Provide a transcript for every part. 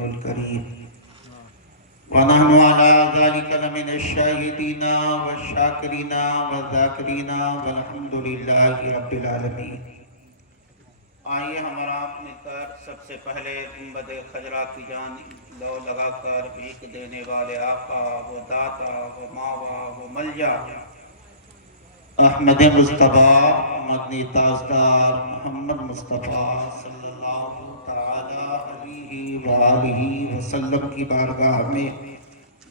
الكريم ونحن على ذلك لمن الشاهدين والشاكرين والذاكرين والحمد لله رب العالمين۔ آئیے ہمارا مل کر سب سے پہلے گنبد خضرا کی جانب لو لگا کر بھیک دینے والے آقا و داتا و ماوا و ملجا احمد مصطفیٰ مدنی تاجدار محمد مصطفیٰ صلی اللہ تعالی علیہ وآلہ وسلم کی بارگاہ میں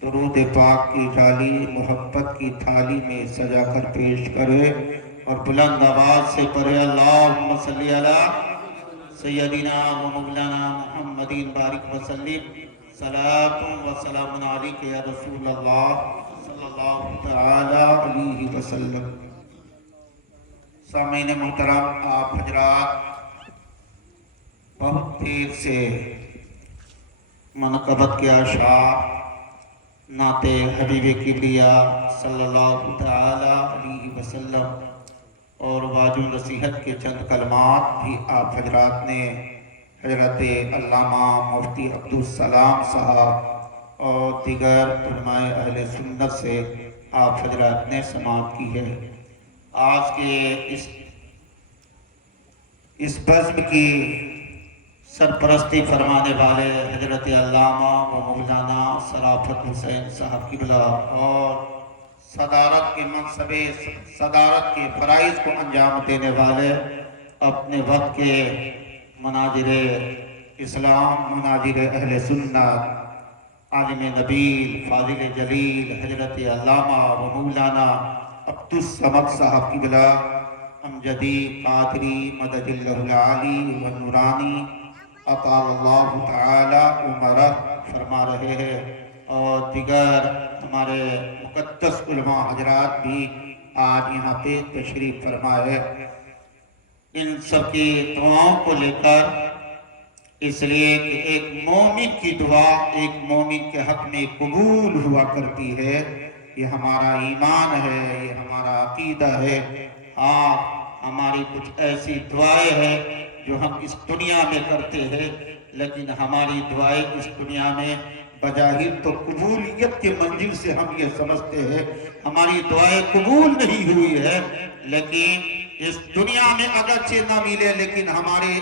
درود پاک کی ڈالی محبت کی تھالی میں سجا کر پیش کرے اور بلند آواز سے پڑھے اللہم صلی علی سیدنا و مولانا محمدین بارک وسلم صلاۃ و سلام علیک یا رسول اللہ صلی اللہ تعالی علیہ وسلم۔ سامعین محترم، آپ حضرات بہت دیر سے منقبت کے اشعار نعت حبیب کبریا صلی اللہ تعالی علیہ وسلم اور واجب نصیحت کے چند کلمات بھی آپ حضرات نے حضرت علامہ مفتی عبدالسلام صاحب اور دیگر علماء اہل سنت سے آپ حضرات نے سماعت کی ہے۔ آج کے اس بزم کی سرپرستی فرمانے والے حضرت علامہ و مولانا شرافت حسین صاحب قبلہ اور صدارت کے منصب صدارت کے فرائض کو انجام دینے والے اپنے وقت کے مناظر اسلام، مناظر اہل سنت، عالم نبیل، فاضل جلیل حضرت علامہ و مولانا عبدالصمد صاحب قبلہ امجدی قادری مدد اللہ العالی و نورانی اطال اللہ تعالی عمرہ فرما رہے ہیں، اور دیگر ہمارے مقدس علماء حضرات بھی آج یہاں پہ تشریف فرمائے۔ ان سب کی دعاؤں کو لے کر، اس لیے کہ ایک مومن کی دعا ایک مومن کے حق میں قبول ہوا کرتی ہے، یہ ہمارا ایمان ہے، یہ ہمارا عقیدہ ہے۔ ہاں، ہماری کچھ ایسی دعائیں ہیں جو ہم اس دنیا میں کرتے ہیں، لیکن ہماری دعائیں اس دنیا میں بظاہر تو قبولیت کے منزل سے ہم یہ سمجھتے ہیں ہماری دعائیں قبول نہیں ہوئی ہے، لیکن اس دنیا میں اگرچہ نہ ملے لیکن ہماری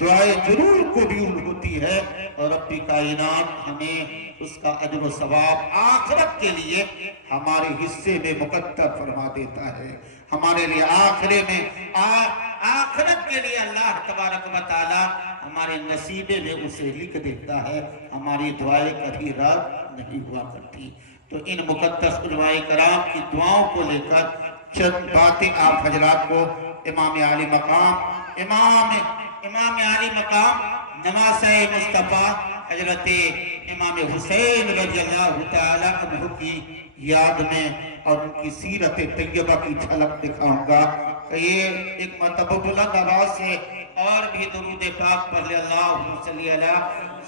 دعائیں ضرور قبول ہوتی ہے، اور رب کائنات ہمیں اس کا اجر و ثواب آخرت کے لیے ہمارے حصے میں مقدر فرما دیتا ہے۔ ہمارے لیے آخرت کے لیے اللہ تبارک و تعالی ہمارے نصیبے میں اسے لکھ دیتا ہے، ہماری دعائیں کبھی رد نہیں ہوا کرتی۔ تو ان مقدس علماء کرام کی دعاؤں کو لے کر چند باتیں آپ حضرات کو امام عالی مقام نواسہ مصطفیٰ حضرت امام حسین رضی اللہ تعالی عنہ کی یاد میں اور ان کی سیرت طیبہ کی جھلک دکھاؤں گا کہ یہ ایک مرتبہ بلند آواز سے اور بھی درود پاک پڑھ لے اللہم صلی علی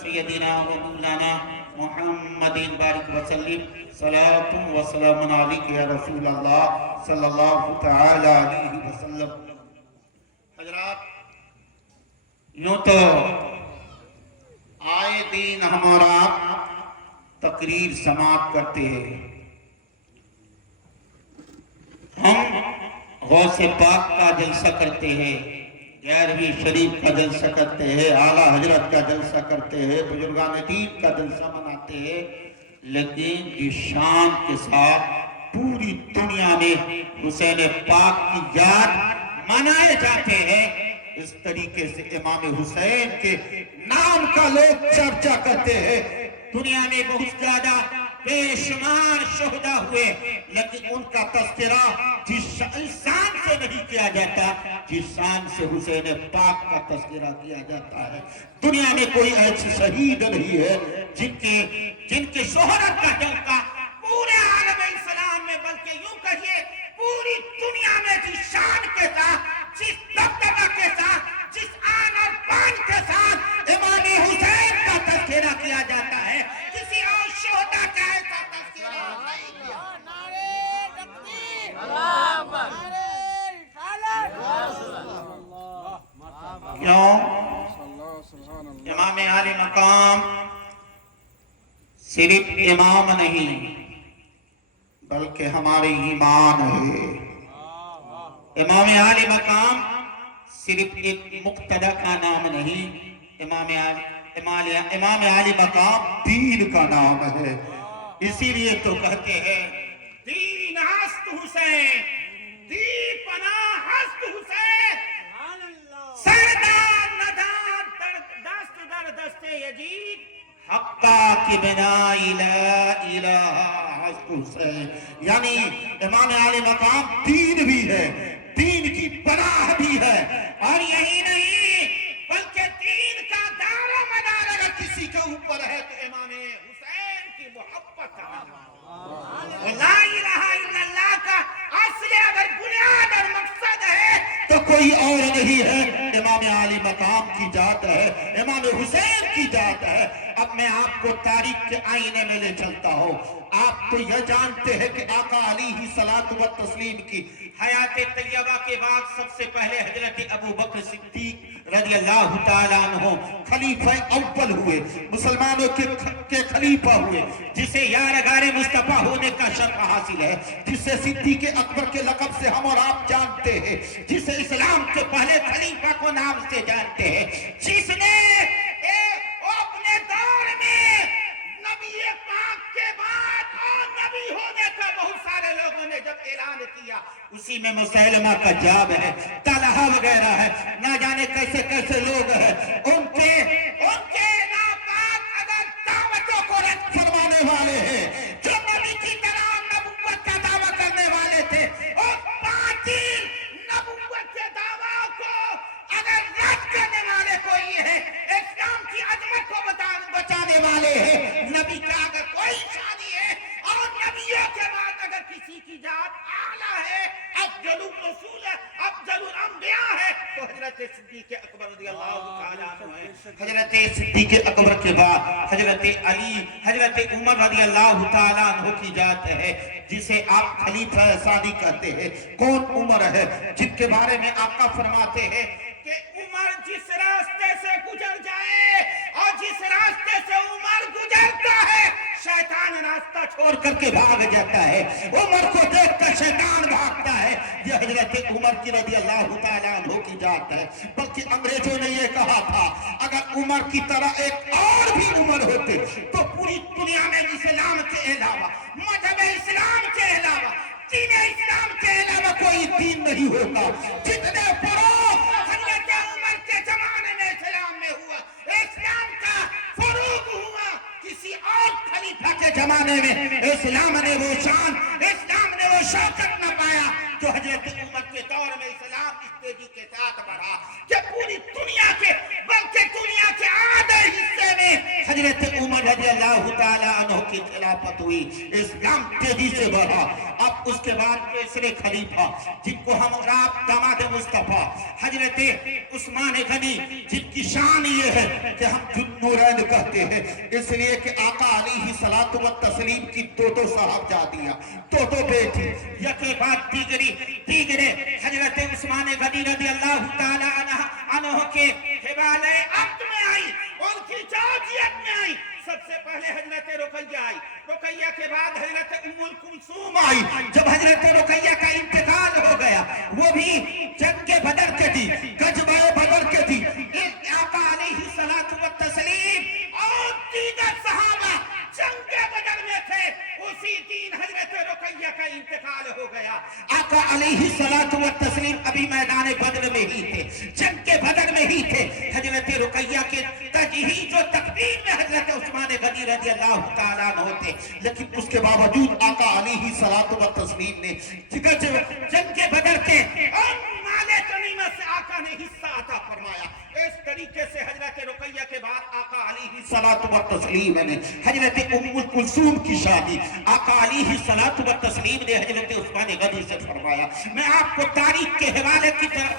سیدنا و مولانا محمد بارک وسلم صلاۃ و سلام علیک یا رسول اللہ صلی اللہ تعالی علیہ وسلم۔ حضرات، یوں تو آئے دین ہمارا تقریر سماعت کرتے ہیں، ہم غوث پاک کا جلسہ کرتے ہیں، گیارہویں شریف کا جلسہ کرتے ہیں، اعلیٰ حضرت کا جلسہ کرتے ہیں، بزرگان دین کا جلسہ مناتے ہیں، لیکن اس شان کے ساتھ پوری دنیا میں حسین پاک کی یاد منائے جاتے ہیں۔ اس طریقے سے امام حسین کے نام کا لوگ چرچا کرتے ہیں۔ دنیا میں بہت زیادہ بے شمار شہداء ہوئے، لیکن ان کا تذکرہ جس شان سے نہیں کیا جاتا جس شان سے حسین پاک کا تذکرہ کیا جاتا ہے۔ دنیا میں کوئی ایسے شہید نہیں ہے جن کے شہرت کا ڈنکا پورے عالم اسلام میں، بلکہ یوں کہیے پوری دنیا میں جس شان کے ساتھ، جس دبدبہ کے ساتھ، جس آن اور بان کے ساتھ امام حسین کا تذکرہ کیا جاتا ہے، کسی اور شہداء کا ایسا تذکرہ نہیں کیا۔ کیوں؟ امام عالی مقام صرف امام نہیں بلکہ ہمارے ایمان ہے۔ امام عالی مقام صرف ایک مقتدی کا نام نہیں، امام عالی مقام دین کا نام ہے۔ اسی لیے تو کہتے ہیں دین ہست حسین، دین پناہ ہست حسین، سردار ندار دست در دست یزید، حقا کی بنائی لا الہ ہست حسین۔ یعنی امام عالی مقام دین بھی ہے، دین کی پناہ بھی ہے، اور یہی نہیں بلکہ دین کا دار و مدار اگر کسی کے اوپر ہے تو امام حسین کی محبت ہے۔ لا الہ الا اللہ کا اصل اگر بنیاد اور مقصد ہے تو کوئی اور نہیں ہے، امام عالی مقام کی ذات ہے، امام حسین کی ذات ہے۔ اب میں آپ کو تاریخ کے آئینے میں لے چلتا ہوں۔ آپ تو یہ جانتے ہیں کہ آقا علیہ الصلوۃ والتسلیم کی حیات طیبہ کے بعد سب سے پہلے حضرت ابو بکر صدیق رضی اللہ تعالیٰ عنہ خلیفہ اول ہوئے، مسلمانوں کے خلیفہ ہوئے، جسے یارغار مصطفیٰ ہونے کا شرف حاصل ہے، جسے صدیق اکبر کے لقب سے ہم اور آپ جانتے ہیں، جسے اسلام کے پہلے خلیفہ کو نام سے جانتے ہیں، جس نے اپنے دور میں نبی پاک کے بعد اور نبی ہونے کا بہت سارے لوگوں نے جب اعلان کیا، اسی میں مسیلمہ کا جاب ہے، طلحہ وغیرہ ہے، نہ جانے کیسے کیسے لوگ ہیں، ان کے ناپاک اگر دعوتوں کو رد فرمانے والے ہیں، جو نبی کی طرح نبوت کا دعویٰ کرنے والے تھے، اور باطل نبوت کے دعویٰ کو اگر رد کرنے والے کوئی ہے، اسلام کی عظمت کو بچانے والے ہیں، نبی کا اگر کوئی شانی ہے اور نبیوں کے بعد اگر کسی کی ذات اعلیٰ ہے، افضل الرسول ہے، افضل الانبیاء ہے، تو حضرت صدیق اکبر رضی اللہ تعالیٰ عنہ ہے۔ حضرت صدیق اکبر کے بعد حضرت علی، حضرت عمر رضی اللہ تعالیٰ عنہ کی ذات ہے، جسے آپ خلیفہ ثانی کہتے ہیں۔ کون عمر ہے جن کے بارے میں آقا فرماتے ہیں کہ عمر جس راستے سے گزر جائے اور جس راستے سے عمر گزرتا ہے شیطان راستہ چھوڑ کر کے بھاگ جاتا ہے، عمر کو دیکھ کر شیطان بھاگتا ہے۔ یہ حضرت عمر کی رضی اللہ تعالیٰ عنہ کی ذات ہے۔ بلکہ انگریزوں نے یہ کہا تھا اگر عمر کی طرح ایک اور بھی عمر ہوتے تو پوری دنیا میں اسلام کے علاوہ، مذہب اسلام کے علاوہ، دین اسلام کے علاوہ کوئی دین نہیں ہوتا۔ جتنے فروغ حضرت عمر کے زمانے میں اسلام میں ہوا، اسلام کا فروغ ہوا، کسی اور خلیفہ کے زمانے میں اسلام نے وہ شان، اسلام نے وہ شوکت نہ پایا جو حضرت عمر کے دور میں اسلام اس تیزی کے ساتھ بڑھا کہ پوری دنیا کے بلکہ دنیا کے آدھے حصے میں حضرت عمر رضی اللہ تعالیٰ عنہ کی خلافت ہوئی، اسلام تیزی سے بڑھا۔ اب اس کے بعد تیسرے خلیفہ جن کو ہم رات داماد مصطفیٰ حضرت عثمان غنی، جن کی شان یہ ہے کہ ہم ذوالنورین کہتے ہیں، اس لیے کہ آقا علیہ الصلوۃ والتسلیم کی دو صاحبزادیاں، دو بیٹی، یکے بعد دیگرے حضرت عثمان غنی رضی اللہ تعالیٰ عنہ کے حوالے عقد میں آئی، ان کی جوجیت میں آئی۔ سب سے پہلے حضرت رقیہ آئی، رقیہ کے بعد حضرت ام کلثوم آئی۔ جب حضرت رقیہ کا انتقال ہو گیا، وہ بھی جنگ بدر کے تھی، غزوہ بدر کے تھی، آقا علیہ الصلوۃ والتسلیم اور دیگر صحابہ جنگ بدر میں تھے، اسی دن حضرت رقیہ کا انتقال ہو گیا۔ آقا علیہ الصلوۃ والتسلیم ابھی میدان بدر میں ہی تھے، جنگ بدر میں ہی تھے۔ حضرت رقیہ کے تجہیز و تکبیر میں حضرت عثمان غنی رضی اللہ تعالیٰ عنہ تھے، لیکن اس کے باوجود آقا علیہ الصلوۃ والتسلیم نے جنگ بدر کے اور مال غنیمت سے آقا نے حصہ عطا فرمایا۔ اس طریقے سے حضرت رقیہ کے بعد آقا علیہ الصلوۃ والتسلیم نے حضرت ام کلثوم کی شادی آقا علیہ الصلوۃ والتسلیم نے حضرت عثمان غنی سے فرمایا۔ میں آپ کو تاریخ کے حوالے کی طرف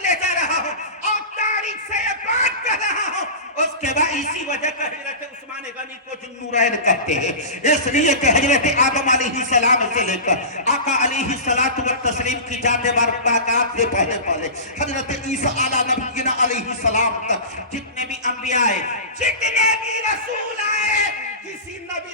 لے جا رہا ہوں اور تاریخ سے یہ بات کر رہا ہوں۔ اس کے بعد اسی وجہ کا حضرت عثمان غنی کو ذوالنورین کہتے ہیں، اس لیے کہ حضرت آدم علیہ السلام سے لے کر آقا علیہ الصلوۃ والتسلیم کی ذات مبارکات سے پہلے حضرت عیسیٰ علیہ نبینا علیہ السلام تک جتنے بھی انبیاء آئے، جتنے بھی رسول آئے،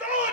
2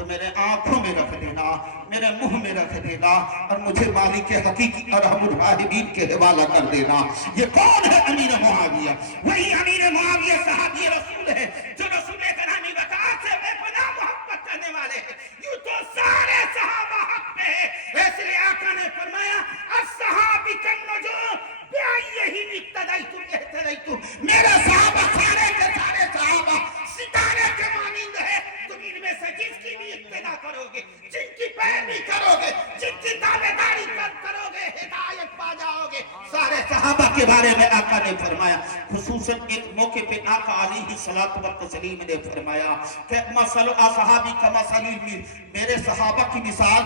تو میرے آنکھوں میں رکھ دینا، میرے منہ میں رکھ دینا، اور مجھے مالک حقیقی ارحم الراحمین کے حوالہ کر دینا۔ یہ کون ہے امیر معاویہ؟ وہی امیر معاویہ صحابی رسول ہے جو رسول کرامی وقار سے بے پناہ محبت کرنے والے ہیں۔ یوں تو سارے صحابہ حق میں ہے، اس لیے آقا نے فرمایا الصحابی کالنجوم بأیہم اقتدیتم اہتدیتم، میرے صحابہ سارے کے سارے صحابہ ستارے کے مانند ہے، تم ان میں سے جس کی بھی اقتدا کرو گے، جن کی پیروی کرو گے، جن کی تابعداری کرو گے، ہدایت پا جاؤ گے۔ سارے صحابہ کے بارے میں آقا نے فرمایا، خصوصاً ایک موقع پہ آقا علیہ الصلوۃ والتسلیم نے فرمایا کہ مثل اصحابی کمثل المیل، میرے صحابہ کی مثال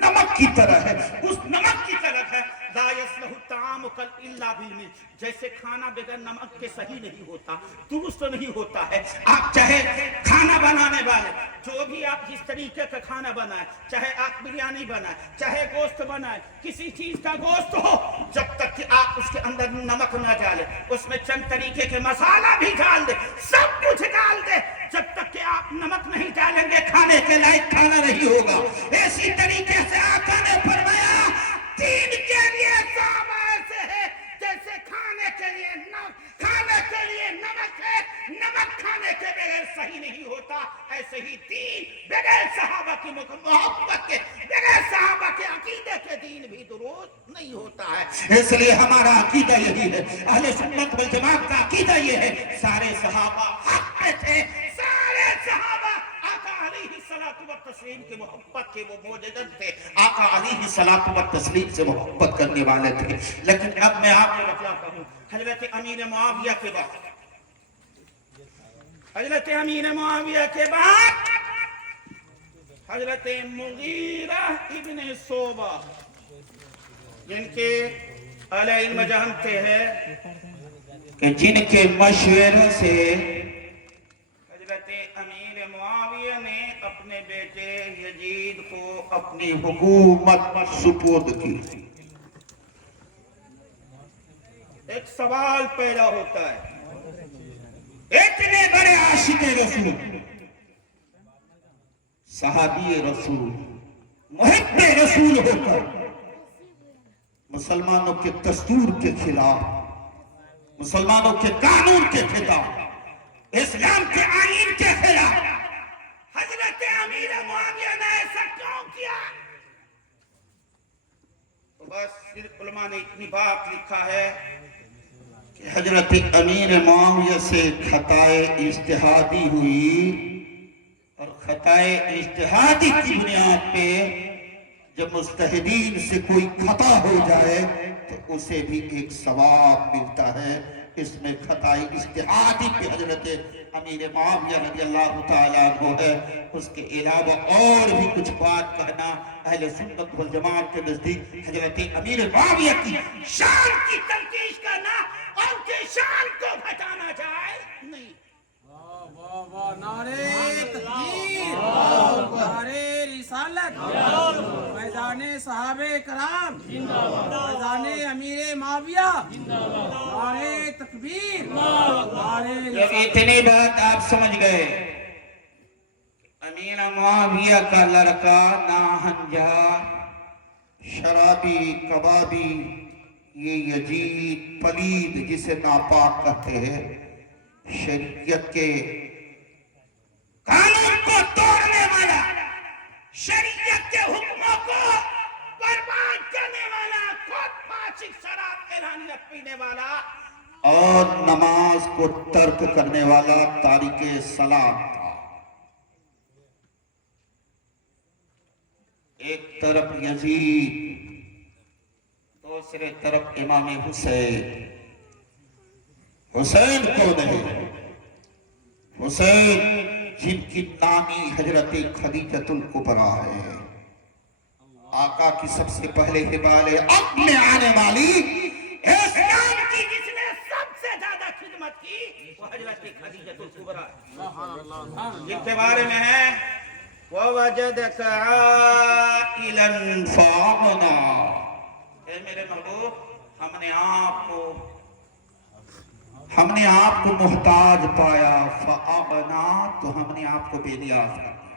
نمک کی طرح ہے، اس نمک کی طرح ہے، لا یصلح الطعام الا بالمیل، جیسے کھانا بغیر نمک کے صحیح نہیں ہوتا، درست نہیں ہوتا ہے۔ آپ چاہے کھانا بنانے والے جو بھی آپ جس طریقے کا کھانا بنائیں، چاہے آپ بریانی بنائیں، چاہے گوشت بنائیں، کسی چیز کا گوشت ہو، جب تک کہ آپ اس کے اندر نمک نہ ڈالیں، اس میں چند طریقے کے مسالہ بھی ڈال دیں، سب کچھ ڈال دیں، جب تک کہ آپ نمک نہیں ڈالیں گے کھانے کے لائق کھانا نہیں ہوگا۔ اسی طریقے سے آقا نے فرمایا دین کے لیے صحابہ ایسے ہے جیسے کھانے کے لیے نمک ہے، نمک کھانے کے بغیر صحیح نہیں ہوتا، ایسے ہی دین بغیر صحابہ کی محبت کے، بغیر صحابہ کے عقیدے کے دین بھی درست نہیں ہوتا ہے۔ اس لیے ہمارا عقیدہ یہی ہے، اہل سنت والجماعت کا عقیدہ یہ ہے، سارے صحابہ حق میں تھے، سارے صحابہ آقا علیہ الصلوۃ والتسلیم کی محبت کے وہ موجدد تھے، آقا علیہ الصلوۃ والتسلیم سے محبت کرنے والے تھے۔ لیکن اب میں آپ کو بتلاتا ہوں حضرت امیر معاویہ کے بعد، حضرت امیر معاویہ کے بعد حضرت مغیرہ ابن شعبہ، جن کے اہل علم جانتے ہیں کہ جن کے مشورے سے حضرت امیر معاویہ نے اپنے بیٹے یزید کو اپنی حکومت سپرد کی۔ ایک سوال پیدا ہوتا ہے، اتنے بڑے عاشق رسول، صحابی رسول، محب رسول ہو کر مسلمانوں کے دستور کے خلاف، مسلمانوں کے قانون کے خلاف، اسلام کے آئین کے خلاف حضرت امیر معاویہ نے ایسا کیوں کیا؟ تو بس صرف علماء نے اتنی بات لکھا ہے کہ حضرت امیر معاویہ سے خطائے اجتہادی ہوئی، اور خطائے اجتہادی کی بنیاد پہ جب مجتہدین سے کوئی خطا ہو جائے تو اسے بھی ایک ثواب ملتا ہے۔ اس میں خطائے اجتہادی پہ حضرت امیر معاویہ رضی اللہ تعالیٰ عنہ ہے۔ اس کے علاوہ اور بھی کچھ بات کہنا اہل سنت والجماعت کے نزدیک حضرت امیر معاویہ کی شان کی تنقیح کرنا اور ان کی شان کو گھٹانا جائز نہیں۔ نعرے تکبیر، نعرے رسالت، فیضان صحابہ کرام، فیضان امیر معاویہ، نعرے تکبیر، نعرے جب رسالت۔ اتنی بات آپ سمجھ گئے، امیر معاویہ کا لڑکا ناہنجا، شرابی، کبابی، یہ یزید پلید جسے ناپاک کہتے ہیں، شریعت کے قانون کو توڑنے والا، شریعت کے حکموں کو برباد کرنے والا، خود فاسق شراب اعلانیت پینے والا اور نماز کو ترک کرنے والا تارک صلاۃ تھا۔ ایک طرف یزید، دوسرے طرف امام حسین۔ حسین کون ہے؟ حسین جن کی نامی حضرت خدیجۃ الکبریٰ ہے، آقا کی سب سے پہلے حبال عقل میں آنے والی، اسلام کی جس نے سب سے زیادہ خدمت کی وہ حضرت خدیجۃ الکبریٰ ہے، جن کے بارے میں ہے وَوَجَدَكَ عَائِلًا فَأَغْنَىٰ، اے میرے محبوب ہم نے آپ کو محتاج پایا، فَأَغْنَىٰ، تو ہم نے آپ کو بے نیاز کر دیا۔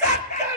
70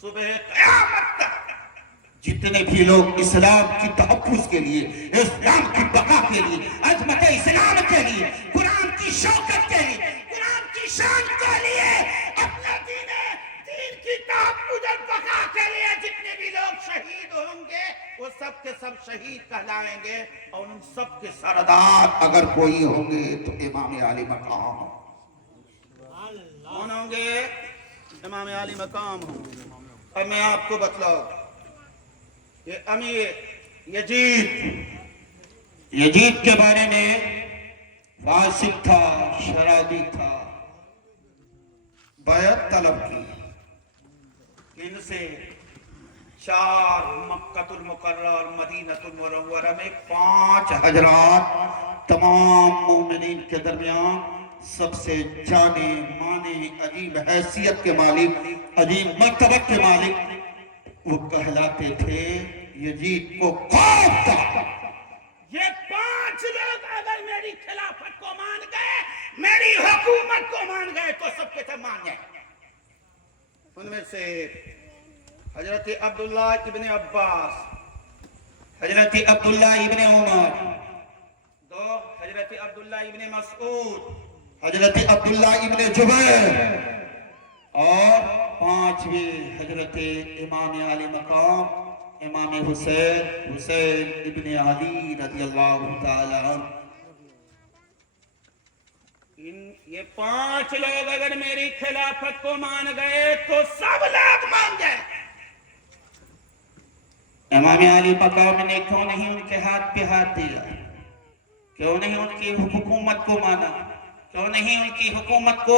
صبح قیامت تک جتنے بھی لوگ اسلام کی تحفظ کے لیے، اسلام کی بقا کے لیے، عظمت اسلام کے لیے، قرآن کی شوکت کے لیے، قرآن کی شان کے لیے، اپنے دین کی تحفظ اور بقا کے لیے جتنے بھی لوگ شہید ہوں گے وہ سب کے سب شہید کہلائیں گے، اور ان سب کے سردار اگر کوئی ہوں گے تو امام عالی مقام کون ہوں گے؟ امام عالی مقام ہوں گے۔ اور میں آپ کو بتلاؤں، یہ امیر یزید کے بارے میں فاسق تھا، شرابی تھا، بیعت طلب کی، ان سے 4 مکہ المکرمہ مدینہ المنورہ میں 5 حضرات تمام مومنین کے درمیان سب سے جانے مانے عظیم حیثیت کے مالک، عظیم مرتبہ کے مالک وہ کہلاتے تھے۔ یزید کو خوف تھا یہ 5 لوگ اگر میری خلافت کو مان گئے، میری حکومت کو مان گئے تو سب کے سب مان گئے۔ ان میں سے حضرت عبداللہ ابن عباس، حضرت عبداللہ ابن عمر، 2 حضرت عبداللہ ابن مسعود، حضرت عبداللہ ابن جبیر، اور 5ویں حضرت امام علی مقام امام حسین ابن علی رضی اللہ تعالی عنہ۔ یہ 5 لوگ اگر میری خلافت کو مان گئے تو سب لوگ مان گئے۔ امام علی مقام نے کیوں نہیں ان کے ہاتھ پہ ہاتھ دیا؟ کیوں نہیں ان کی حکومت کو مانا؟ کیوں نہیں ان کی حکومت کو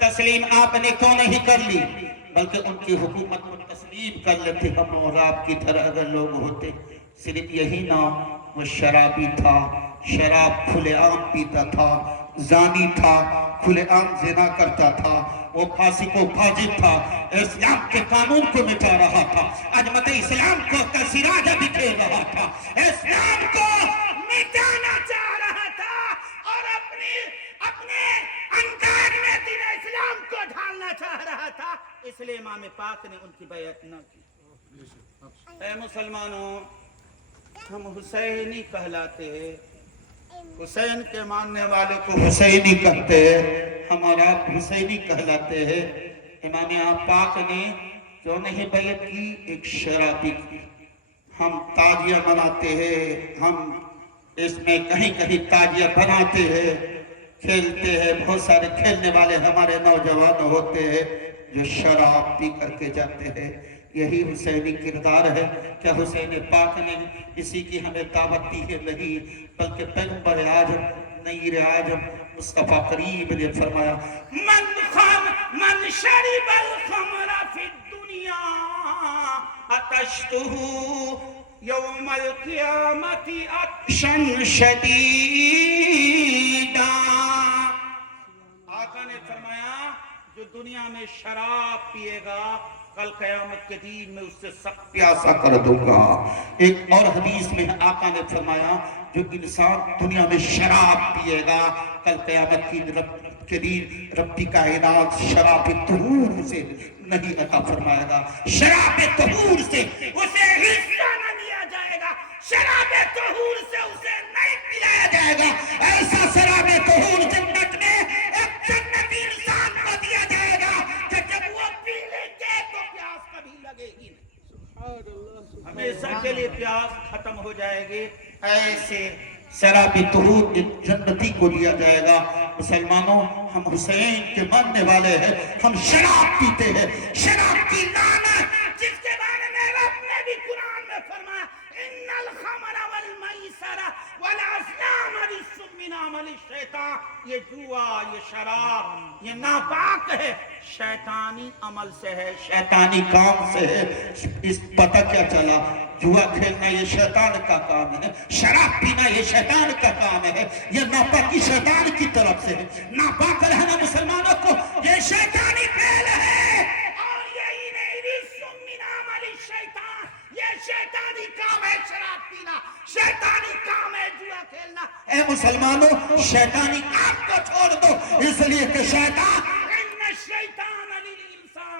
تسلیم آپ نے کیوں نہیں کر لی؟ بلکہ ان کی حکومت کو تسلیم کر لیتے ہم اور آپ کی طرح اگر لوگ ہوتے۔ صرف یہی نہ، وہ شرابی تھا، شراب کھلے عام پیتا تھا، زانی تھا، کھلے عام زنا کرتا تھا، وہ فاسق و فاجر تھا، اسلام کے قانون کو مٹا رہا تھا، عظمت اسلام کو کا سراج بکھیر رہا تھا، اسلام کو مٹانا چاہ رہا تھا، اور اپنے انداز میں دین اسلام کو ڈھالنا چاہ رہا تھا۔ اس لیے امام پاک نے ان کی بیعت نہ کی۔ اے مسلمانوں، ہم حسینی کہلاتے ہیں، حسین کے ماننے والے کو حسینی کہتے ہیں، ہم اور آپ حسینی کہلاتے ہیں۔ امام پاک نے جو نہیں بیعت کی، ایک شرابی کی۔ ہم تاجیہ بناتے ہیں، ہم اس میں کہیں کہیں تاجیہ بناتے ہیں، کھیلتے ہیں، بہت سارے کھیلنے والے ہمارے نوجوان ہوتے ہیں جو شراب پی کر کے جاتے ہیں۔ یہی حسینی کردار ہے۔ کیا حسین پاک نے اسی کی ہمیں دعوت دی ہے؟ نہیں، بلکہ پیغمبر اعظم نیر اعظم مصطفیٰ کریم نے فرمایا من شرب الخمر فی الدنیا اتشتہ یوم القیامت عطشا شدیدا۔ آقا نے فرمایا جو دنیا میں شراب پیے گا، کل قیامت کے دن میں اس سے سخت پیاسا کر دوں گا۔ ایک اور حدیث میں آقا نے فرمایا جو انسان دنیا میں شراب پیے گا، کل قیامت کے دن ربی کائنات شراب طہور سے نہیں عطا فرمائے گا، شراب طہور سے اسے حصہ نہ دیا جائے گا، شراب طہور سے اسے نہیں پلایا جائے گا۔ ایسا شراب طہور جنت میں ایک جنتی انسان کو دیا جائے گا کہ جب وہ پی لے گے تو پیاس کبھی لگے گی نہیں، ہمیشہ کے لیے پیاس ختم ہو جائے گی۔ ایسے شراب طہور جنتی کو دیا جائے گا۔ مسلمانوں، ہم حسین کے ماننے والے ہیں، ہم شراب پیتے ہیں، شراب کی لعنت جس کے بارے میں رب نے بھی قرآن میں فرمایا ان الخمر والمیسر والازلام رجس من عمل الشیطان۔ یہ جوا، یہ شراب، یہ ناپاک ہے، شیطانی عمل سے ہے، شیطانی کام سے ہے۔ اس پتہ کیا چلا؟ جوا کھیلنا یہ شیطان کا کام ہے، شراب پینا یہ شیطان کا کام ہے، یہ ناپاکی شیطان کی طرف سے ہے۔ ناپاک رہنا مسلمانوں کو یہ شیطانی فعل ہے، اور یہی نہیں رجس من عمل الشیطان، یہ شیطانی کام ہے شراب پینا، شیطانی کام ہے جوا کھیلنا۔ اے مسلمانوں، شیطانی کام کو چھوڑ دو، اس لیے کہ شیطان ان الشیطان للانسان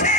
6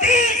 30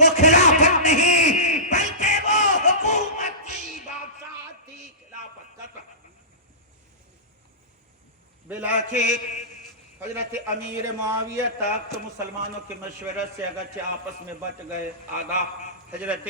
وہ خلافت نہیں بلکہ وہ حکومت کی بادشاہت تھی، خلافت کا بلاخر حضرت امیر معاویہ تک تو مسلمانوں کے مشورے سے اگرچہ آپس میں بٹ گئے، آدھا حضرت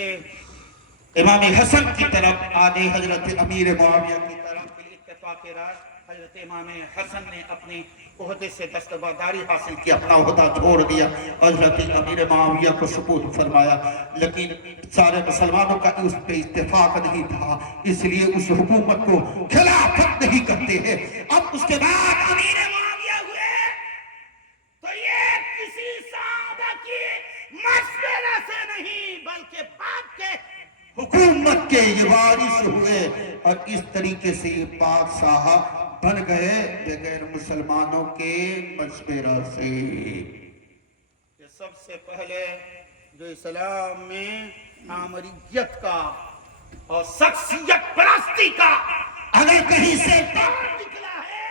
امام حسن کی طرف، آدھے حضرت امیر معاویہ کی طرف، اتفاق رائے حضرت امام حسن نے اپنے عہدے سے دستبرداری حاصل کی، اپنا عہدہ چھوڑ دیا، حضرت امیر معاویہ کو سپرد فرمایا، لیکن سارے مسلمانوں کا اس پہ اتفاق نہیں تھا، اس لیے اس حکومت کو خلافت نہیں کرتے ہیں۔ اب اس کے بعد امیر معاویہ ہوئے تو یہ کسی صحابہ کی مشورے سے نہیں بلکہ باپ کے حکومت کے یہ وارث ہوئے، اور اس طریقے سے یہ بادشاہ بن گئے بغیر مسلمانوں کے مشورہ سے۔ یہ سب سے پہلے جو اسلام میں آمریت کا اور شخصیت پرستی کا اگر کہیں سے نکلا ہے،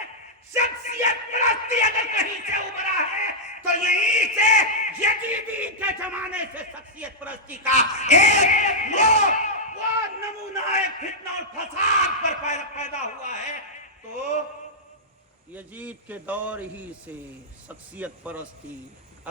شخصیت پرستی اگر کہیں سے ابھرا ہے تو یہیں سے یزیدی کے زمانے سے شخصیت پرستی کا ایک وہ نمونہ فتنہ اور فساد پر پیدا ہوا ہے۔ تو یزید کے دور ہی سے شخصیت پرستی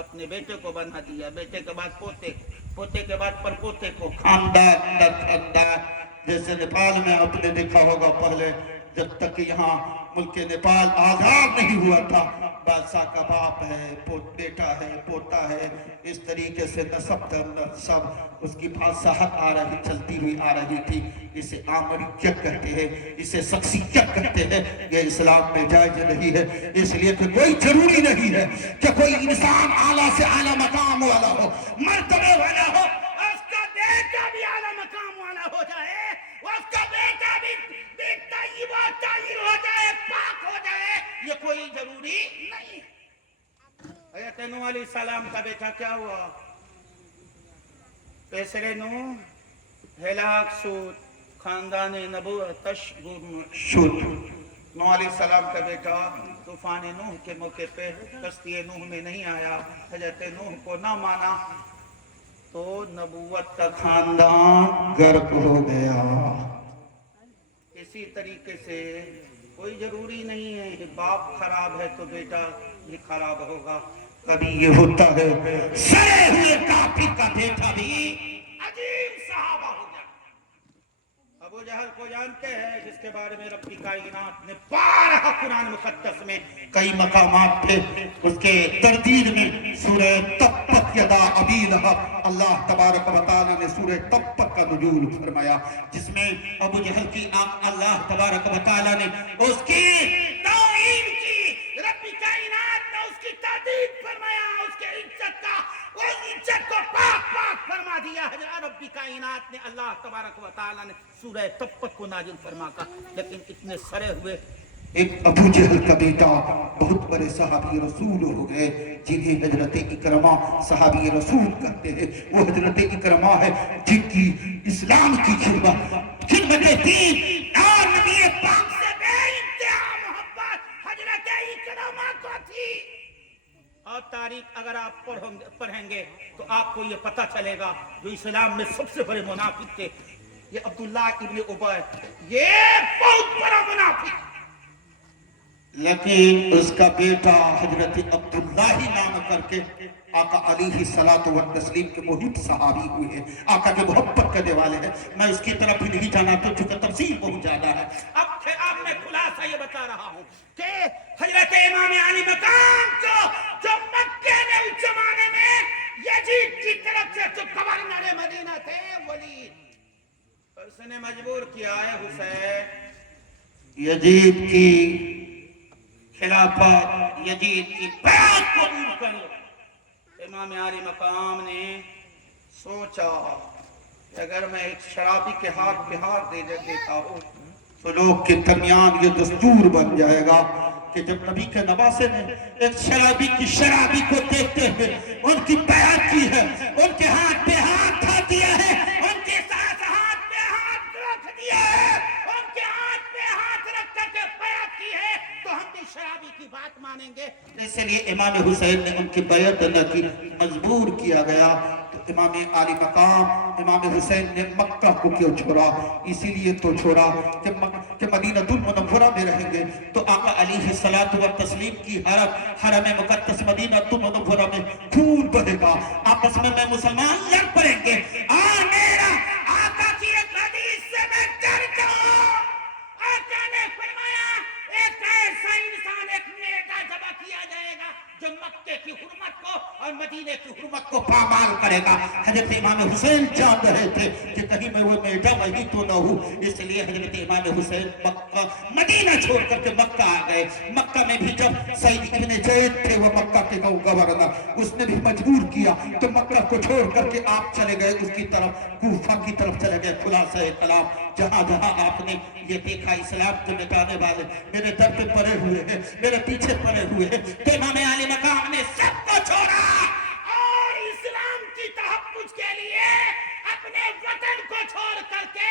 اپنے بیٹے کو بنا دیا، بیٹے کے بعد پوتے، پوتے کے بعد پرپوتے کو، خاندان در خاندان، جیسے نیپال میں آپ نے دیکھا ہوگا پہلے جب تک یہاں ملک نیپال آزاد نہیں ہوا تھا، بادشاہ کا باپ ہے، بیٹا ہے، پوتا ہے، اس طریقے سے نسب در نسب اس کی بادشاہت چلتی ہوئی آ رہی تھی۔ اسے آمریت کہتے ہیں، اسے شخصیت کہتے ہیں۔ یہ اسلام میں جائز نہیں ہے، اس لیے کہ کوئی ضروری نہیں ہے کہ کوئی انسان اعلیٰ سے اعلیٰ مقام والا ہو، مرتبے والا ہو، اس کا بیٹا بھی اعلیٰ مقام والا ہو جائے، اس کا بیٹا بھی طیب و طاہر ہو جائے، پاک ہو جائے، یہ کوئی ضروری نہیں۔ حضرت نوح علیہ السلام کا بیٹا کیا ہوا؟ پیسر نوح ہلاک شد، خاندان نبوتش گم شد۔ نوح علیہ السلام کا بیٹا طوفان نوح کے موقع پہ کشتی نوح میں نہیں آیا، حضرت نوح کو نہ مانا تو نبوت کا خاندان غرق ہو گیا۔ اسی طریقے سے کوئی ضروری نہیں ہے باپ خراب ہے تو بیٹا بھی خراب ہوگا، کبھی یہ ہوتا ہے سڑے ہوئے کافر کا بیٹا بھی عظیم صحابہ ہو جاتا۔ ابو جہل کو جانتے ہیں، جس کے بارے میں رب کی کائنات نے 12 قرآن مقدس میں کئی مقامات تھے، اس کے تردید میں سورہ تبت یدا ابی لہب، اللہ تبارک و تعالیٰ نے سورہ تبت کا نزول فرمایا، جس میں ابو جہل کی اللہ تبارک و تعالیٰ نے اس کی توہین کی، رب کی کائنات نے اس کی تردید فرمایا، اس کے عزت کا، اس عزت کو پاک پاک فرما دیا۔ رب کی کائنات نے اللہ تبارک و تعالیٰ نے سورہ تبت کو نازل فرما کر، لیکن اتنے سڑے ہوئے ایک ابو جہل کا بیٹا بہت بڑے صحابی رسول ہو گئے، جنہیں حضرت اکرمہ صحابی رسول کہتے ہیں۔ وہ حضرت اکرمہ ہے جن کی اسلام کی خدمت دین اور نبی پاک سے بے انتہا محبت حضرت اکرمہ کو تھی۔ اور تاریخ اگر آپ پڑھیں گے تو آپ کو یہ پتہ چلے گا جو اسلام میں سب سے بڑے منافق تھے، یہ عبداللہ ابن ابی، یہ بہت بڑا منافق، لیکن اس کا بیٹا حضرت عبداللہ نام کر کے آقا علیہ الصلوۃ والتسلیم کے محب صحابی ہوئے ہیں، آقا کے محبت کرنے والے ہیں۔ میں اس کی طرف بھی نہیں جانا تو چونکہ تفصیل بہت زیادہ ہے۔ اب میں خلاصہ یہ بتا رہا ہوں کہ حضرت امام علی مقام کو جو مکے میں اس زمانے میں یزید کی طرف سے جو گورنر مدینہ تھے ولید، اس نے مجبور کیا ہے حسین یزید کی خلافت، یزید کی بیعت قبول کر لو۔ امام علی مقام نے سوچا کہ اگر میں ایک شرابی کے ہاتھ پہ ہاتھ دے دیتا ہوں تو لوگ کے درمیان یہ دستور بن جائے گا کہ جب نبی کے نواسے نے ایک شرابی کی شرابی کو دیکھتے ہوئے ان کی بیعت کی ہے، ان کے ہاتھ پہ ہاتھ دھا دیا ہے، ان کے ساتھ ہاتھ پہ ہاتھ رکھ دیا ہے، ان کے ہاتھ پہ ہاتھ رکھ کر کے بیعت کی ہے، تو ہم بھی شرابی کی بات مانیں گے۔ اس لیے امام حسین نے ان کی بیعت نہ کی، مجبور کیا گیا۔ تو امام علی مقام امام حسین نے مکہ کو کیوں چھوڑا؟ اسی لیے تو چھوڑا کہ مدینہ المنورہ میں رہیں گے تو آقا علیہ الصلوۃ والتسلیم کی حرم مقدس مدینہ المنورہ میں خون بہے گا، آپس میں مسلمان لڑ پڑیں گے، اور میرا آقا کی ایک حدیث سے میں ڈرتا ہوں۔ آقا نے فرمایا ایک ایسا انسان ایک میٹا ذبح کیا جائے گا جو مکے کی حرمت کو اور مدینے کی حرمت کو پامال کرے گا۔ حضرت امام حسین جان رہے تھے کہ کہیں میں وہ میٹا وہی تو نہ ہوں، اس لیے حضرت امام حسین مدینہ چھوڑ کر کے مکہ آ گئے۔ مکہ میں بھی جب سعید ابن زید تھے وہ مکہ کے گورنر، اس نے بھی مجبور کیا تو مکہ کو چھوڑ کر کے آپ چلے گئے اس کی طرف، کوفہ کی طرف چلے گئے۔ خلاصہ کلام جہاں جہاں آپ نے یہ دیکھا اسلام کو مٹانے والے میرے در پہ پڑے ہوئے ہیں، میرے پیچھے پڑے ہوئے ہیں، تو امام علی مقام نے سب کو چھوڑا اور اسلام کی تحفظ کے لیے اپنے وطن کو چھوڑ کر کے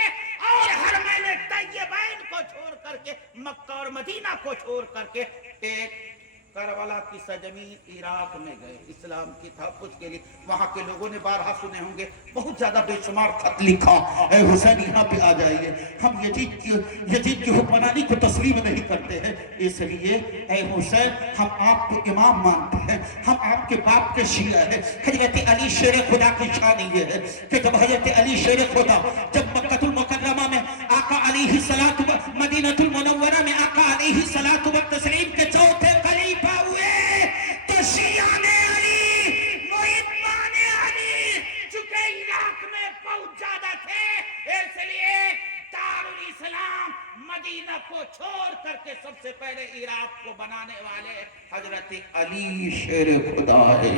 اور حرمین طیبین کو چھوڑ کر کے مکہ اور مدینہ کو چھوڑ کر کے ایک کربلا کی سرزمین عراق میں گئے اسلام کی تحفظ کے لیے۔ وہاں کے لوگوں نے بارہا سنے ہوں گے، بہت زیادہ بے شمار خط لکھا، اے حسین یہاں پہ آ جائیے، ہم یزید کی حکمرانی کو تسلیم نہیں کرتے ہیں، اس لیے اے حسین ہم آپ کو امام مانتے ہیں، ہم آپ کے باپ کے شیعہ ہیں۔ حضرت علی شیر خدا کی شان یہ ہے کہ جب حضرت علی شیر خدا جب مکہ المکرمہ میں آقا علیہ الصلوۃ مدینہ المنورہ میں آقا علیہ الصلوۃ والتسلیم کے چوتھے خلیفہ ہوئے تو شیعہ نے علی محبان علی چونکہ عراق میں بہت زیادہ تھے، اس لیے دارالاسلام مدینہ کو چھوڑ کر کے سب سے پہلے عراق کو بنانے والے حضرت علی شیر خدا ہے۔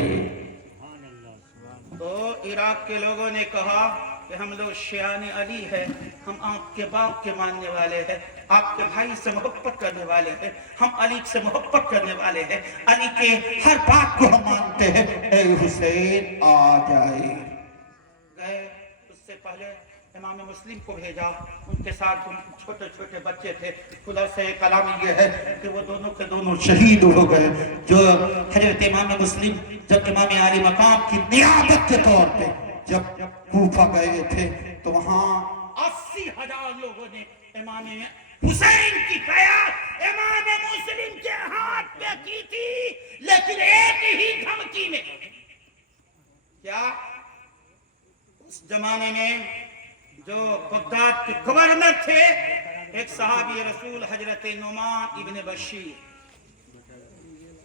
تو عراق کے لوگوں نے کہا کہ ہم لوگ شیعان علی ہیں، ہم آپ کے باپ کے ماننے والے ہیں، آپ کے بھائی سے محبت کرنے والے ہیں، ہم علی سے محبت کرنے والے ہیں، علی کے ہر بات کو ہم مانتے ہیں، اے حسین آ جائے۔ گئے، اس سے پہلے امام مسلم کو بھیجا، ان کے ساتھ چھوٹے چھوٹے بچے تھے۔ خلاصہ کلام یہ ہے کہ وہ دونوں کے دونوں شہید ہو گئے۔ جو حضرت امام مسلم جب امام علی مقام کی نیابت کے طور پہ جب کوفہ گئے تھے تو وہاں 80,000 لوگوں نے امام حسین کی بیعت امام مسلم کے ہاتھ پہ کی تھی، لیکن ایک ہی دھمکی میں کیا اس زمانے میں جو بغداد کے گورنر تھے ایک صحابی رسول حضرت نعمان ابن بشیر،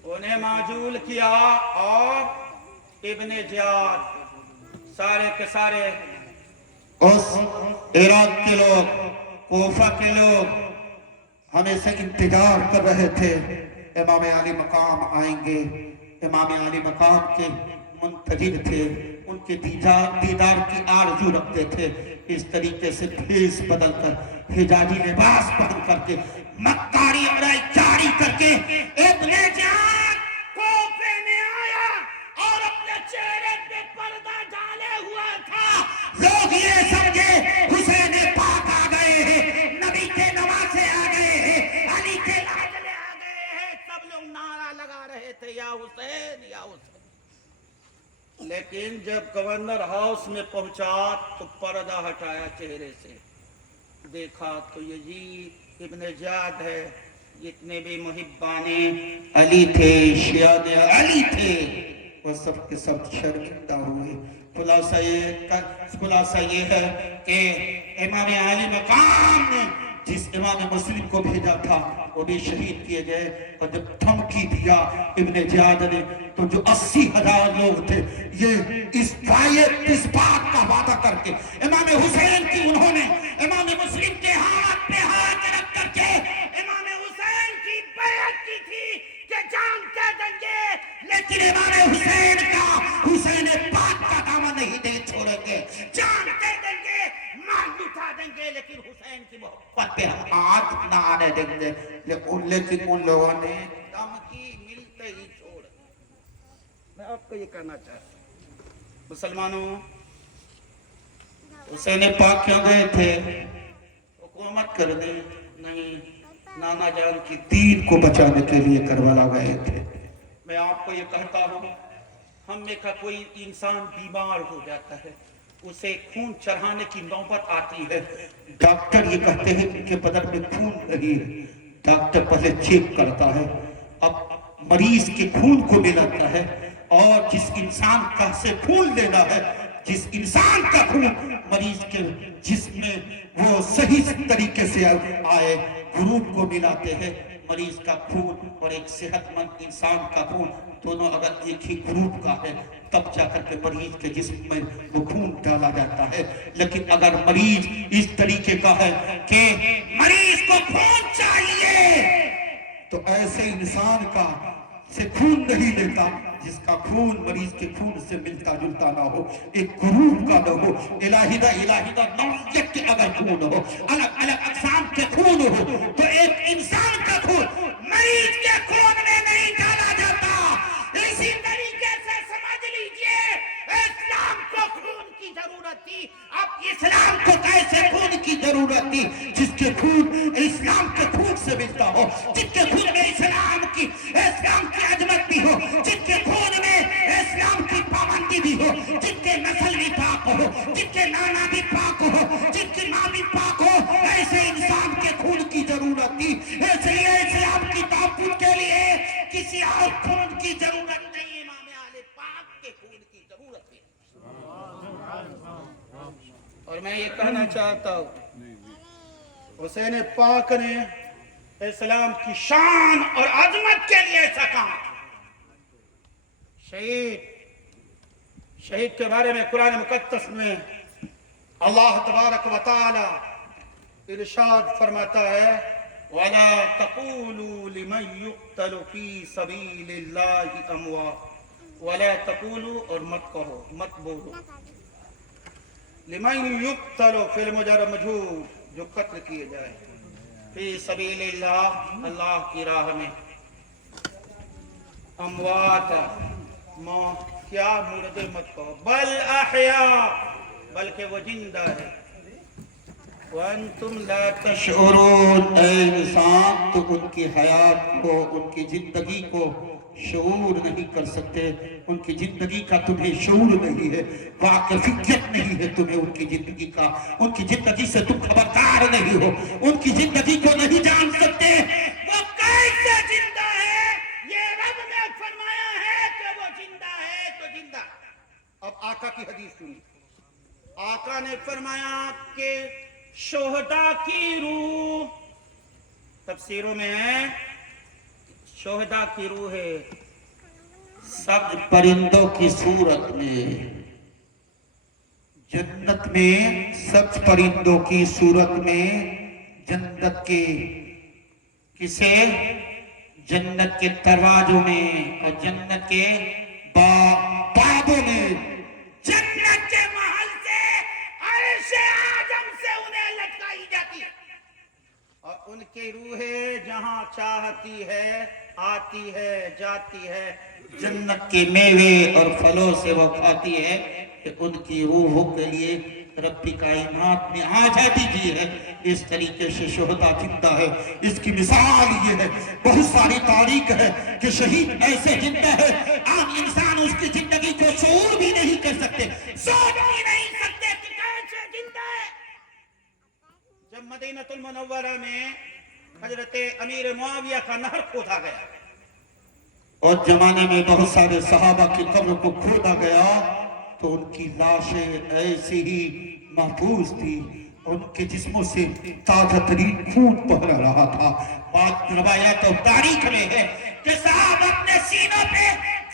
انہیں معزول کیا اور ابن زیاد سارے کے سارے اس عراق کے لوگ کوفہ کے لوگ ہمیشہ انتظار کر رہے تھے امام علی مقام آئیں گے۔ امام علی مقام کے منتظر تھے، ان کے دیدار کی آرزو رکھتے تھے۔ اس طریقے سے بھیس بدل کر حجازی لباس پہن کر کے مکاری عمرائی جاری کر کے ابن زیاد کوفے میں آیا اور اپنے چہرے پہ پردہ ڈالے ہوا تھا۔ لوگ یہ سمجھے حسین پاک آ گئے ہیں، نبی کے نواسے آ گئے ہیں، علی کے لاڈلے آ گئے ہیں، سب لوگ نعرہ لگا رہے تھے یا حسین یا حسین۔ لیکن جب گورنر ہاؤس میں پہنچا تو پردہ ہٹایا چہرے سے، دیکھا تو یزید ابن زیاد ہے، جتنے بھی محبان علی تھے، شیعان علی تھے، وہ سب کے سب شرمندہ ہوئے۔ خلاصہ یہ ہے کہ امام علی مقام نے جس امام مسلم کو بھیجا تھا وہ بھی شہید کیے گئے، اور جب دھمکی دیا ابن زیاد نے تو جو 80,000 لوگ تھے یہ اس بات کا وعدہ کر کے امام حسین کی انہوں نے امام مسلم کے ہاتھ پہ ہاتھ رکھ کر کے امام حسین کی بیعت کی تھی کہ جان دے دیں گے، لیکن امام حسین پاک کا دامن نہیں دے چھوڑیں گے، جان دے دیں گے، مال لٹا دیں گے، لیکن حسین کی محبت پہ ہم ہاتھ نہ آنے دیں گے۔ لیکن ان لوگوں نے دھمکی ملتے ہی چھوڑ۔ میں آپ کو یہ کہنا چاہتا ہوں مسلمانوں، حسین پاک کیوں گئے تھے؟ حکومت کرنے نہیں، نانا جان کی دین کو بچانے کے لیے کربلا گئے تھے۔ میں آپ کو یہ کہتا ہوں ہم میں کا کوئی انسان بیمار ہو جاتا ہے, اسے خون چڑھانے کی نوبت آتی ہے, ڈاکٹر یہ کہتے ہیں کہ ان کے بدن میں خون نہیں ہے. ڈاکٹر پہلے چیک کرتا ہے, اب مریض کے خون کو ملاتا ہے, اور جس انسان کا سے خون لینا ہے, جس انسان کا خون مریض کے جسم میں وہ صحیح طریقے سے آئے, گروپ کو ملاتے ہیں. مریض کا خون اور ایک صحت مند انسان کا خون دونوں اگر ایک ہی گروپ کا ہے تب جا کر کے مریض کے جسم میں وہ خون ڈالا جاتا ہے. لیکن اگر مریض اس طریقے کا ہے کہ مریض کو خون چاہیے تو ایسے انسان کا سے خون نہیں لیتا جس کا خون مریض کے خون سے ملتا جلتا نہ ہو, ایک گروپ کا نہ ہو, الہیدہ نوعیت کے اگر خون ہو, الگ الگ اقسام کے خون ہو, تو ایک انسان کا خون مریض کے خون میں نہیں ڈالا جاتا. اسی طریقے سے سمجھ لیجئے اسلام کو خون کی ضرورت تھی. اب اسلام کو کیسے خون کی ضرورت تھی؟ جس کے خون اسلام کے خون سے ملتا ہو, جس کے خون میں اسلام کی عظمت بھی ہو, جس کے خون میں اسلام کی پابندی بھی ہو, جس کے نسل بھی پاک ہو, جس کے نانا بھی پاک ہو, جس کی ماں بھی پاک ہو, ایسے انسان کے خون کی ضرورت تھی. اس لیے اسلام کی تحفظ کے لیے کسی اور خون کی ضرورت نہیں, امام اہل پاک کے خون کی ضرورت ہے. اور میں یہ کہنا چاہتا ہوں, حسین پاک نے اسلام کی شان اور عظمت کے لیے ایسا کہا. شہید کے بارے میں قرآن مقدس میں اللہ تبارک و تعالی ارشاد فرماتا ہے, وَلَا تَقُولُوا لِمَنْ يُقْتَلُ فِي سَبِيلِ اللَّهِ أَمْوَاتٌ, وَلَا تَقُولُوا, اور مت کہو, مت بولو, لِمَنْ يُقْتَلُ فِي الْمُجَرَّ مجھول, جو قتل کیے جائے, فی سبیل اللہ, اللہ کی راہ میں, اموات, کیا مردے مت کہو, بل احیاء, بلکہ وہ زندہ ہے, وانتم لا شعورون, اے انسان تو ان کی حیات کو, ان کی زندگی کو شعور نہیں کر سکتے. ان کی زندگی کا تمہیں شعور نہیں ہے, واقفیت نہیں ہے تمہیں ان کی زندگی کا, ان کی زندگی سے تم خبردار نہیں ہو, ان کی زندگی کو نہیں جان سکتے. وہ کیسے زندہ ہے, یہ رب نے فرمایا ہے کہ وہ زندہ ہے تو زندہ. اب آقا کی حدیث سنی, آقا نے فرمایا کہ شہداء کی روح, تفسیروں میں ہے شہداء کی روح ہے سبز پرندوں کی صورت میں, جنت میں سبز پرندوں کی صورت میں, جنت کے کسے, جنت کے دروازوں میں اور جنت کے بابوں میں, جنت کے محل سے عرش آدم سے انہیں لٹکائی جاتی ہے, اور ان کی روحیں جہاں چاہتی ہے آتی ہے جاتی ہے. جنت کے میوے اور پھلوں سے وہ کھاتی ہے کہ ان کی روحوں کے لیے ربی کائنات نے آزادی دی ہے. اس طریقے سے شہداء زندہ ہے. اس کی مثال یہ ہے, بہت ساری تاریخ ہے کہ شہید ایسے زندہ ہے, عام انسان اس کی زندگی کو شعور بھی نہیں کر سکتے, سوچ بھی نہیں سکتے کہ کیسے زندہ ہے. جب مدینہ المنورہ میں حضرت امیر معاویہ کا نہر کھودا گیا, اور زمانے میں بہت سارے صحابہ کی قبر کو کھودا گیا, تو ان کی لاشیں ایسی ہی محفوظ تھی, ان کے جسموں سے تازہ ترین خون بہہ رہا تھا. بات روایات اور تاریخ میں ہے کہ صحابہ اپنے سینوں پہ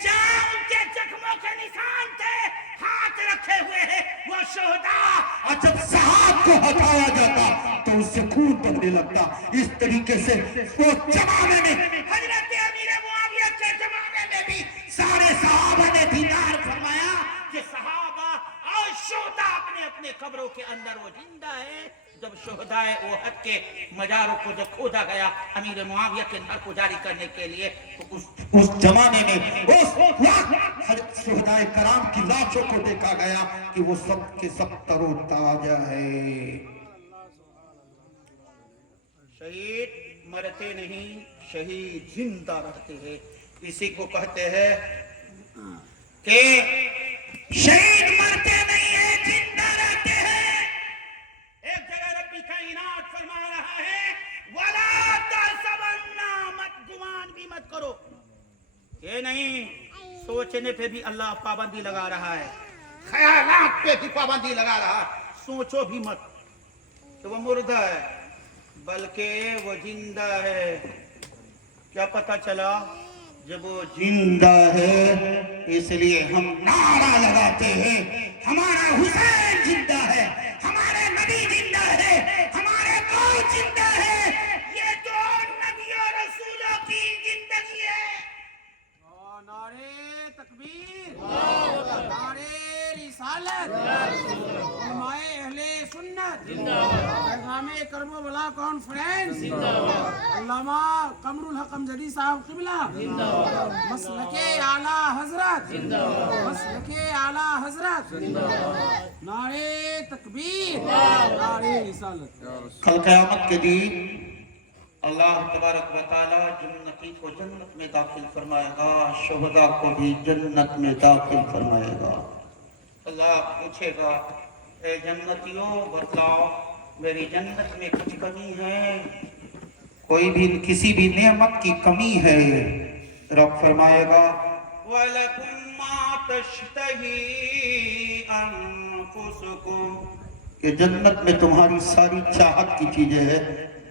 جہاں ان کے زخموں کے نشان تھے ہاتھ رکھے ہوئے ہیں, وہ شہداء, اور جب صحاب کو ہٹایا جاتا تو اس سے خون بہنے لگتا. اس طریقے سے وہ زمانے میں حضرت امیر معاویہ کے زمانے میں بھی سارے صحابہ نے دیدار فرمایا کہ صحابہ اور شہداء اپنے اپنے قبروں کے اندر وہ زندہ ہے. جب شہداء احد کے مزاروں کو جب کھودا گیا امیر معاویہ کے نہر کو جاری کرنے کے لیے, تو اس زمانے میں اس وقت شہداء کرام کی لاشوں کو دیکھا گیا کہ وہ سب کے سب تر و تازہ ہے. شہید مرتے نہیں, شہید زندہ رہتے ہیں. اسی کو کہتے ہیں کہ شہید مرتے نہیں ہیں، زندہ رہتے ہیں۔ ایک جگہ ربی کائنات فرما رہا ہے وَلَا تَحْسَبَنَّ، مت گمان بھی مت کرو، یہ نہیں سوچنے پہ بھی اللہ پابندی لگا رہا ہے، خیالات پہ بھی پابندی لگا رہا ہے، سوچو بھی مت کہ وہ مردہ ہے، بلکہ وہ زندہ ہے۔ کیا پتہ چلا؟ جب وہ زندہ ہے اس لیے ہم نعرہ لگاتے ہیں ہمارا حسین زندہ ہے، ہمارے نبی زندہ ہے، ہمارے موت زندہ ہے۔ یہ تو نبی اور رسولوں کی زندگی ہے۔ نعرے تکبیر، نعرے رسالت، علماء اہل سنت، پیغام کرم و بلا کانفرنس، علامہ قمر الحق امجدی صاحب قبلہ، مسلک اعلیٰ حضرت، مسلک اعلیٰ حضرت، نعرے تکبیر، نعرے رسالت۔ کل قیامت کے دن اللہ تبارک و تعالی جنتی کو جنت میں داخل فرمائے گا، شہداء کو بھی جنت میں داخل فرمائے گا۔ اللہ پوچھے گا اے جنتیوں بتلاؤ میری جنت میں کچھ کمی ہے؟ کوئی بھی کسی بھی نعمت کی کمی ہے؟ رب فرمائے گا وَلَكُمْ مَا تَشْتَهِي أَنفُسُكُمْ، کہ جنت میں تمہاری ساری چاہت کی چیزیں ہیں،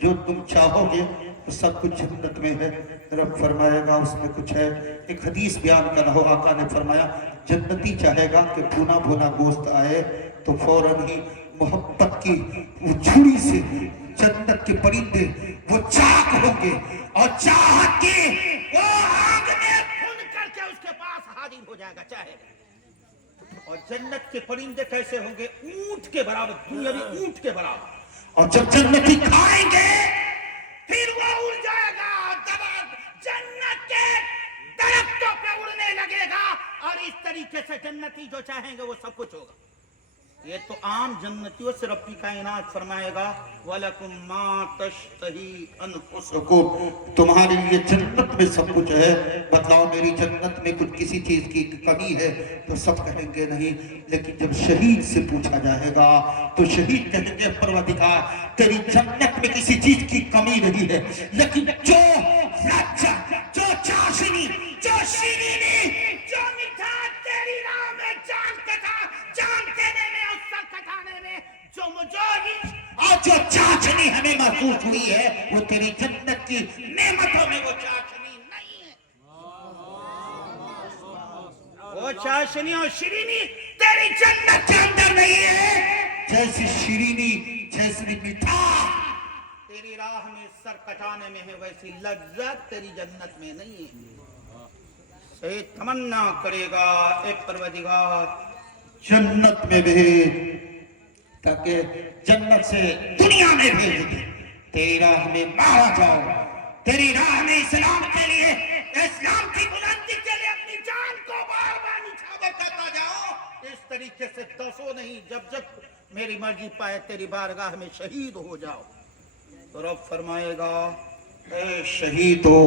جو تم چاہو گے وہ سب کچھ جنت میں ہے۔ رب فرمائے گا اس میں کچھ ہے۔ ایک حدیث بیان کرنا ہو، آقا نے فرمایا جنتی چاہے گا کہ بھونا بھونا گوشت آئے تو فوراً ہی محبت کی وہ چھڑی سے جنت کے پرندے وہ چاک ہوں گے اور چاہت کی وہ آگ میں کھن کر کے اس کے پاس حاضر ہو جائے گا، چاہے گا۔ اور جنت کے پرندے کیسے ہوں گے؟ اونٹ کے برابر، دنیاوی اونٹ کے برابر۔ اور جب جنتی کھائیں گے پھر وہ اڑ جائے گا، جنت کے درختوں پہ اڑنے لگے گا، اور اس طریقے سے جنتی جو چاہیں گے وہ سب کچھ ہوگا۔ یہ تو عام جنتیوں سے رب کی کائنات فرمائے گا وَلَكُمْ مَا تَشْتَهِي أَنفُسُكُمْ، تمہارے لیے جنت میں سب کچھ ہے، بتلاؤ میری جنت میں کچھ کسی چیز کی کمی ہے؟ تو سب کہیں گے نہیں، لیکن جب شہید سے پوچھا جائے گا تو شہید کہیں گے پروردگار تیری جنت میں کسی چیز کی کمی نہیں ہے، لیکن جو لچا، جو چاشنی، جو شیرینی، جو میٹھا تیری راہ میں جان کٹا، جان دینے میں اور سر کٹانے میں جو مجاہد اور جو چاشنی ہمیں محسوس ہوئی ہے وہ تیری جنت کی نعمتوں میں وہ چاشنی نہیں ہے۔ وہ چاشنی اور شیرینی تیری جنت کے اندر نہیں ہے، جیسی شیرینی، جیسی میٹھا تیری راہ میں سر کٹانے میں ہے، ویسی لذت تیری جنت میں نہیں ہے۔ شہید تمنا کرے گا اے پروردگار جنت میں بھیج، تاکہ جنت سے دنیا میں بھیج دے، تیری راہ میں مارا جاؤ، تیری راہ میں اسلام کے لیے، اسلام کی بلندی کے لیے اپنی جان کو بار بار نچھاور کرتا جاؤ۔ اس طریقے سے دسو نہیں، جب جب میری مرضی پائے تیری بارگاہ میں شہید ہو جاؤ۔ تو رب فرمائے گا اے شہید ہو،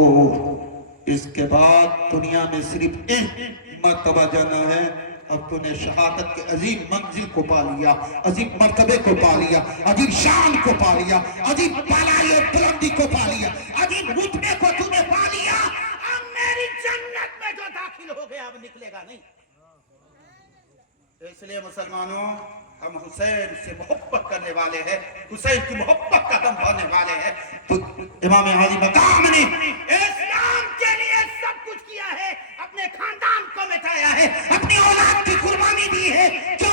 اس کے بعد دنیا میں صرف ایک مرتبہ جانا ہے، اب تو نے شہادت کے عظیم منزل کو پا لیا، عظیم مرتبے کو پا لیا، عظیم شان کو پا لیا، عظیم بالائی اور بلندی کو پا لیا، عظیم رتبے کو تو نے پا لیا۔ اب میری جنت میں جو داخل ہو گیا اب نکلے گا نہیں۔ اس لیے مسلمانوں ہم حسین سے محبت کرنے والے ہیں، حسین کی محبت کا دم بھرنے والے ہیں۔ تو امام علی مقام نے اسلام کے لیے سب کچھ کیا ہے، اپنے خاندان کو مٹایا ہے، اپنی اولاد کی قربانی دی ہے، جو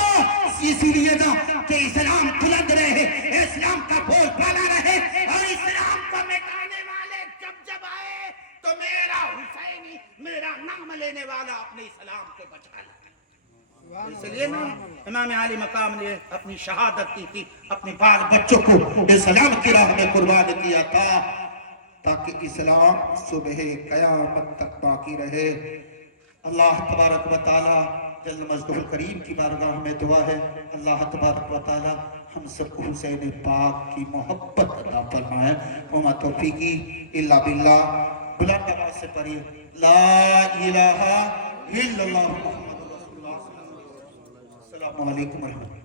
اسی لیے نا کہ اسلام بلند رہے، اسلام کا بول بالا رہے، اور اسلام کو مٹانے والے جب جب آئے تو میرا حسینی، میرا نام لینے والا اپنے اسلام کو بچا لیا۔ اس لیے نا امام علی مقام نے اپنی شہادت دی تھی، اپنے بال بچوں کو اسلام کی راہ میں قربان کیا تھا، تاکہ اسلام صبح قیامت تک باقی رہے۔ اللہ تبارک و تعالی جل مجدہ الکریم کی بارگاہ میں دعا ہے، اللہ تبارک و تعالی ہم سب کو حسین پاک کی محبت عطا فرمائے۔ وما توفیقی الا باللہ، بلند آواز سے پڑھیے لا الہ الا اللہ محمد السلام علیکم ورحمۃ اللہ۔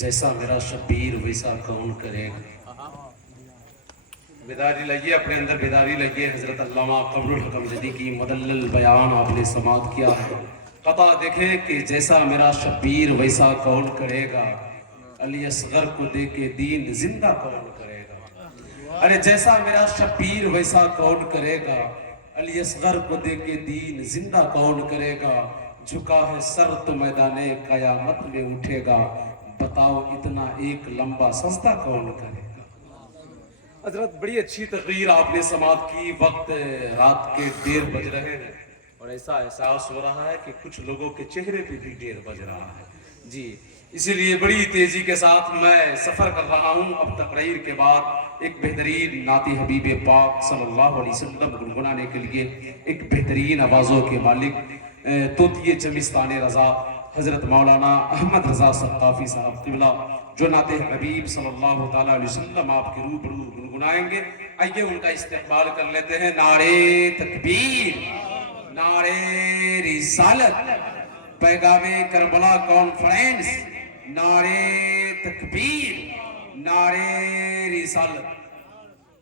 جیسا میرا شبیر ویسا کون کرے گا۔ بیداری لگیے، اپنے اندر بیداری لگیے۔ حضرت علامہ قمر الحکم جدی کی مدلل بیان آپ نے سماعت کیا ہے۔ قطع دیکھیں کہ جیسا میرا شبیر ویسا کون کرے گا، علی اصغر کو دے کے دین زندہ کون کرے گا۔ ارے جیسا میرا شبیر ویسا کون کرے گا، علی اصغر کو دے کے دین زندہ کون کرے گا۔ جھکا ہے سر تو میدان قیامت میں اٹھے گا، بتاؤ اتنا ایک لمبا سجدہ کون کرے گا۔ حضرت بڑی اچھی تقریر آپ نے سماعت کی۔ وقت رات کے 1:30 بج رہے ہیں اور ایسا احساس ہو رہا ہے کہ کچھ لوگوں کے چہرے پہ بھی 1:30 بج رہا ہے جی، اسی لیے بڑی تیزی کے ساتھ میں سفر کر رہا ہوں۔ اب تقریر کے بعد ایک بہترین نعت حبیب پاک صلی اللہ علیہ وسلم گنگنانے کے لیے ایک بہترین آوازوں کے مالک طوطی چمستان رضا حضرت مولانا احمد رضا ثقافی صاحب قبلہ جو نعت حبیب صلی اللہ تعالیٰ علیہ وسلم آپ کے روبرو گنگنائیں گے۔ آئیے ان کا استقبال کر لیتے ہیں۔ نعرے تکبیر، نعرے رسالت، پیغام کربلا کانفرنس، نعرے تکبیر، نعرے رسالت۔